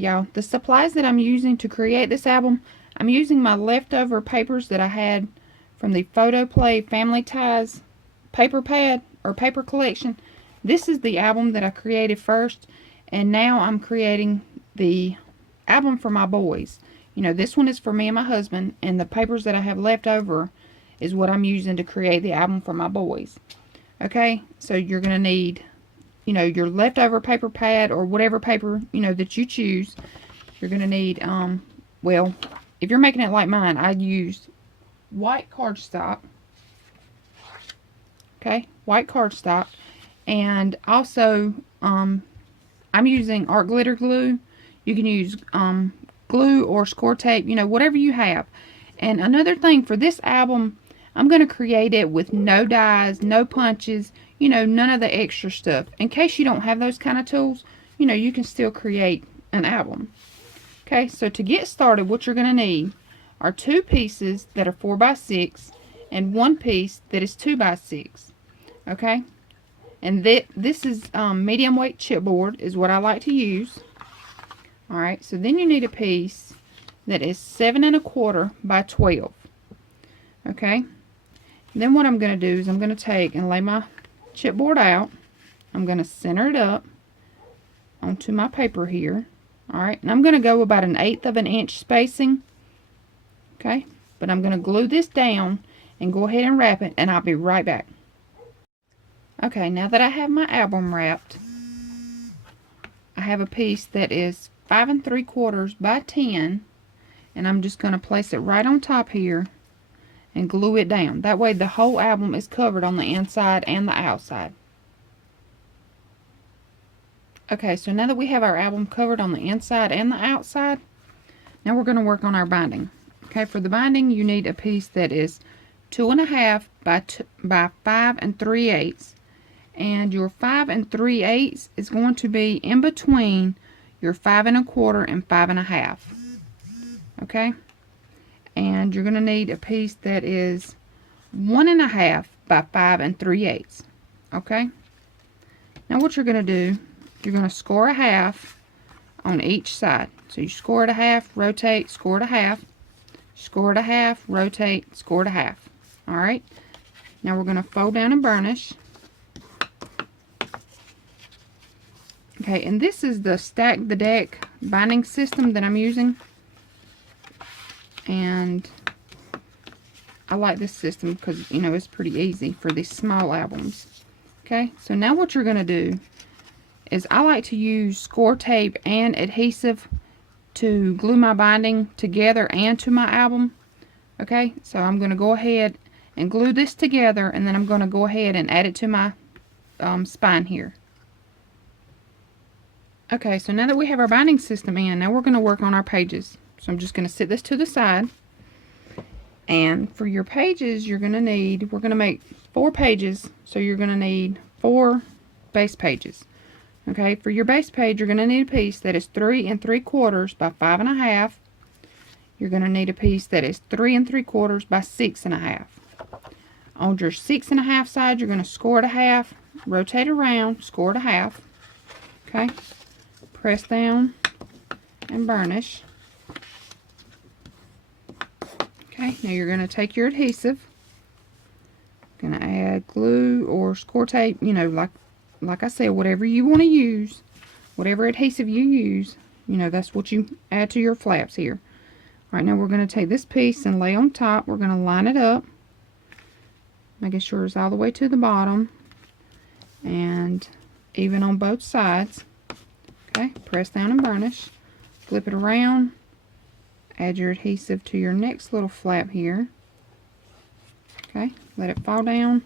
y'all, the supplies that I'm using to create this album, I'm using my leftover papers that I had from the Photo Play Family Ties paper pad or paper collection. This is the album that I created first, and now I'm creating the album for my boys. You know, this one is for me and my husband, and the papers that I have left over is what I'm using to create the album for my boys. Okay, so you're going to need, you know, your leftover paper pad or whatever paper, you know, that you choose. You're going to need, well, if you're making it like mine, I used white cardstock. Okay, white cardstock. And also, I'm using art glitter glue. You can use glue or score tape, you know, whatever you have. And another thing, for this album, I'm going to create it with no dies, no punches, you know, none of the extra stuff. In case you don't have those kind of tools, you know, you can still create an album. Okay, so to get started, what you're going to need are 2 pieces that are 4x6 and 1 piece that is 2x6. Okay, and this is medium weight chipboard is what I like to use. Alright, so then you need a piece that is 7 1/4 by 12. Okay, then what I'm going to do is I'm going to take and lay my chipboard out. I'm going to center it up onto my paper here. Alright, and I'm going to go about 1/8 of an inch spacing. Okay, but I'm going to glue this down and go ahead and wrap it, and I'll be right back. Okay, now that I have my album wrapped, I have a piece that is 5 3/4 by 10, and I'm just going to place it right on top here and glue it down. That way the whole album is covered on the inside and the outside. Okay, so now that we have our album covered on the inside and the outside, now we're going to work on our binding. Okay, for the binding you need a piece that is 2 1/2 by 5 3/8, and your 5 3/8 is going to be in between your 5 1/4 and 5 1/2. Okay, and you're going to need a piece that is 1 1/2 by 5 3/8. Okay, now what you're going to do, you're going to score a half on each side. So you score it a half, rotate, score it a half, score it a half, rotate, score it a half. Alright, now we're going to fold down and burnish. Okay, and this is the Stack the Deck binding system that I'm using. And I like this system because, you know, it's pretty easy for these small albums. Okay, so now what you're going to do is I like to use score tape and adhesive to glue my binding together and to my album. Okay, so I'm going to go ahead and glue this together, and then I'm going to go ahead and add it to my spine here. Okay, so now that we have our binding system in, now we're going to work on our pages. So I'm just going to sit this to the side. And for your pages, you're going to need, we're going to make 4 pages, so you're going to need 4 base pages. Okay, for your base page, you're going to need a piece that is 3 3/4 by 5 1/2. You're going to need a piece that is 3 3/4 by 6 1/2. On your 6 1/2 side, you're going to score it a half, rotate around, score it a half. Okay, press down and burnish. Okay, now you're going to take your adhesive, going to add glue or score tape, you know, like I said, whatever you want to use, whatever adhesive you use, you know, that's what you add to your flaps here. Alright, now we're going to take this piece and lay on top. We're going to line it up, making sure it's all the way to the bottom and even on both sides. Okay, press down and burnish, flip it around, add your adhesive to your next little flap here. Okay, let it fall down,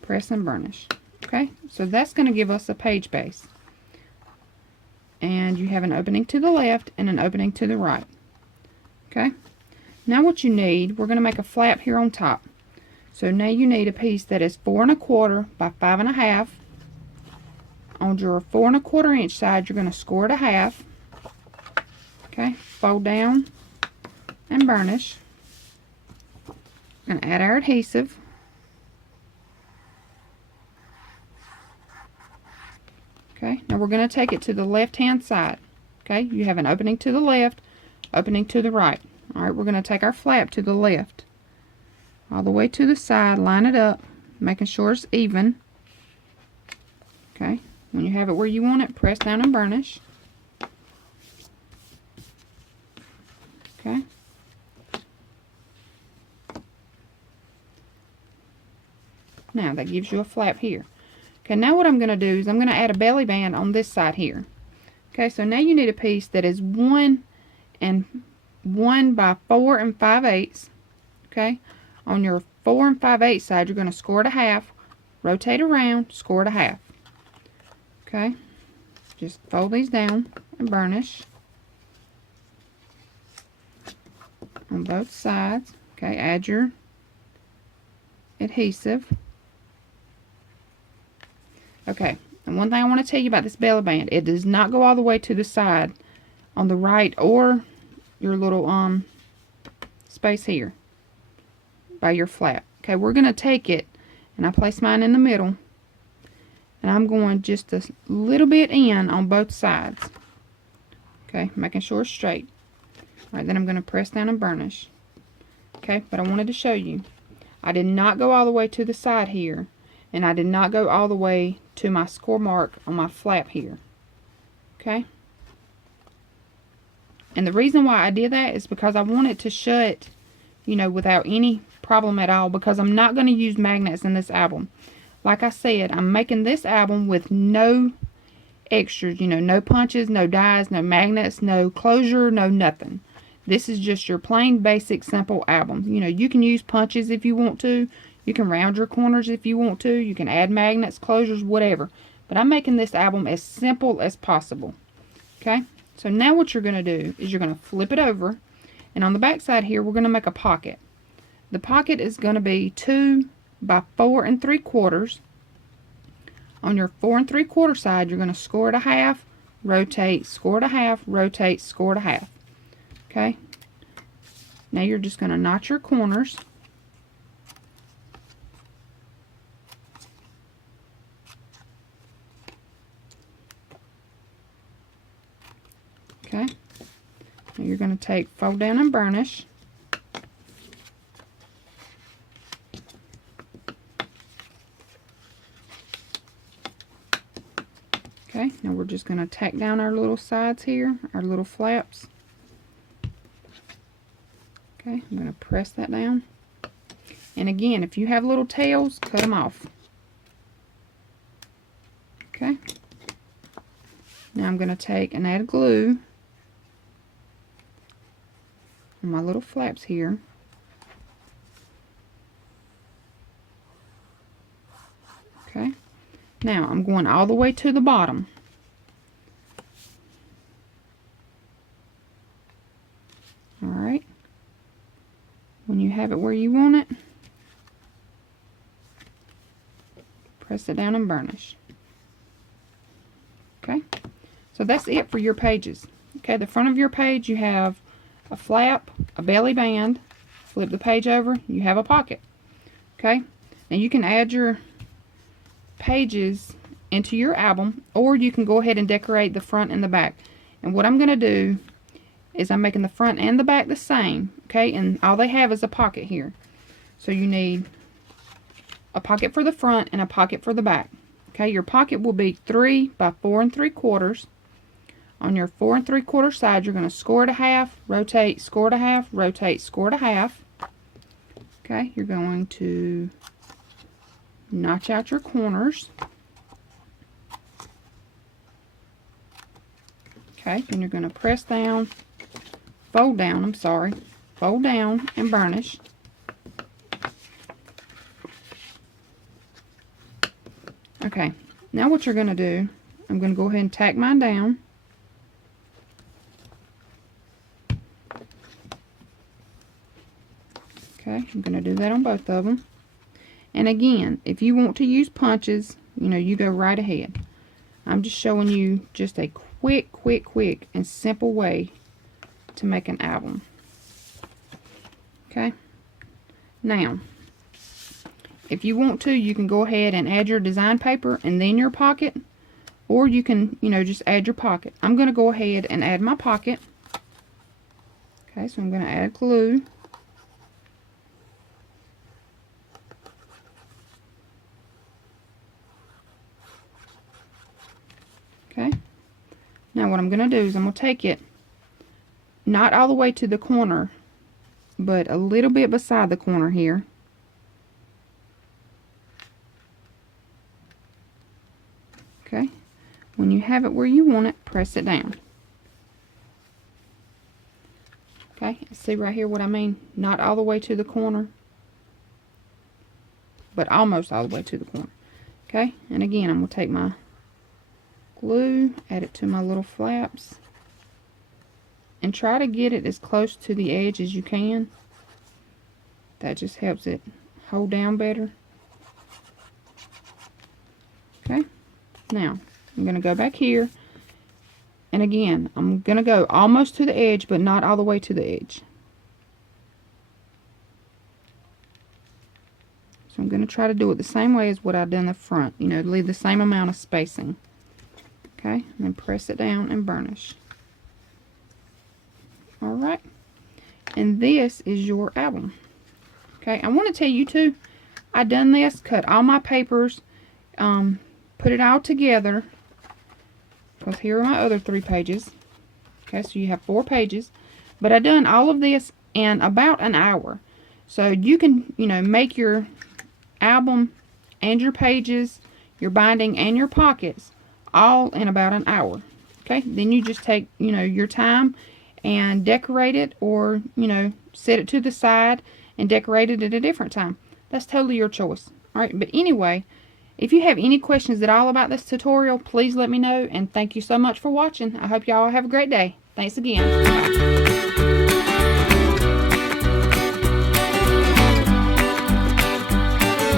press and burnish. Okay, so that's going to give us a page base. And you have an opening to the left and an opening to the right. Okay, now what you need, we're going to make a flap here on top. So now you need a piece that is 4 1/4 by 5 1/2. On your 4 1/4 inch side, you're going to score it a half. Okay, fold down and burnish. Going to add our adhesive. Okay, now we're going to take it to the left hand side. Okay, you have an opening to the left, opening to the right. Alright, we're going to take our flap to the left. All the way to the side, line it up, making sure it's even. Okay, when you have it where you want it, press down and burnish. Okay. Now that gives you a flap here. Okay, now what I'm going to do is I'm going to add a belly band on this side here. Okay, so now you need a piece that is 1 by 4 5/8. Okay, on your 4 5/8 side, you're going to score it a half, rotate around, score it a half. Okay, just fold these down and burnish on both sides. Okay, add your adhesive. Okay, and one thing I want to tell you about this belly band, it does not go all the way to the side on the right or your little space here by your flap. Okay, we're going to take it, and I place mine in the middle, and I'm going just a little bit in on both sides. Okay, making sure it's straight. Alright, then I'm going to press down and burnish. Okay, but I wanted to show you, I did not go all the way to the side here, and I did not go all the way to my score mark on my flap here. Okay, and the reason why I did that is because I want it to shut, you know, without any problem at all, because I'm not going to use magnets in this album. Like I said, I'm making this album with no extras, you know, no punches, no dies, no magnets, no closure, no nothing. This is just your plain basic simple album. You know, you can use punches if you want to. You can round your corners if you want to. You can add magnets, closures, whatever. But I'm making this album as simple as possible. Okay? So now what you're going to do is you're going to flip it over. And on the back side here, we're going to make a pocket. The pocket is going to be 2 by 4 3/4. On your 4 3/4 side, you're going to score it a half, rotate, score it a half, rotate, score it a half. Okay? Now you're just going to notch your corners. Okay? Now you're going to take, fold down and burnish. Okay, now we're just going to tack down our little sides here, our little flaps. Okay, I'm going to press that down. And again, if you have little tails, cut them off. Okay. Now I'm going to take and add glue on my little flaps here. Okay. Now I'm going all the way to the bottom. Alright. When you have it where you want it, press it down and burnish. Okay. So that's it for your pages. Okay, the front of your page you have a flap, a belly band, flip the page over, you have a pocket. Okay. Now you can add your pages into your album, or you can go ahead and decorate the front and the back. And what I'm going to do is I'm making the front and the back the same. Okay, and all they have is a pocket here. So you need a pocket for the front and a pocket for the back. Okay, your pocket will be 3 by 4 3/4. On your 4 3/4 side, you're going to score it a half, rotate, score it a half, rotate, score it a half. Okay, you're going to notch out your corners. Okay, then you're going to press down, fold down, fold down and burnish. Okay, now what you're going to do, I'm going to go ahead and tack mine down. Okay, I'm going to do that on both of them. And again, if you want to use punches, you know, you go right ahead. I'm just showing you just a quick and simple way to make an album. Okay. Now, if you want to, you can go ahead and add your design paper and then your pocket. or you can, you know, just add your pocket. I'm going to go ahead and add my pocket. Okay, so I'm going to add glue. Okay, now what I'm going to do is I'm going to take it, not all the way to the corner, but a little bit beside the corner here. Okay, when you have it where you want it, press it down. Okay, see right here what I mean? Not all the way to the corner, but almost all the way to the corner. Okay, and again, I'm going to take my glue, add it to my little flaps, and try to get it as close to the edge as you can. That just helps it hold down better. Okay, now I'm going to go back here, and again, I'm going to go almost to the edge, but not all the way to the edge. So I'm going to try to do it the same way as what I've done the front, you know, leave the same amount of spacing. Okay, and then press it down and burnish. Alright, and this is your album. Okay, I want to tell you too, I done this, cut all my papers, put it all together, because here are my other 3 pages. Okay, so you have 4 pages, but I done all of this in about an hour. So you can, you know, make your album and your pages, your binding and your pockets all in about an hour. Okay, then you just take, you know, your time and decorate it, or, you know, set it to the side and decorate it at a different time. That's totally your choice. Alright, but anyway, if you have any questions at all about this tutorial, please let me know, and thank you so much for watching. I hope y'all have a great day. Thanks again. Bye.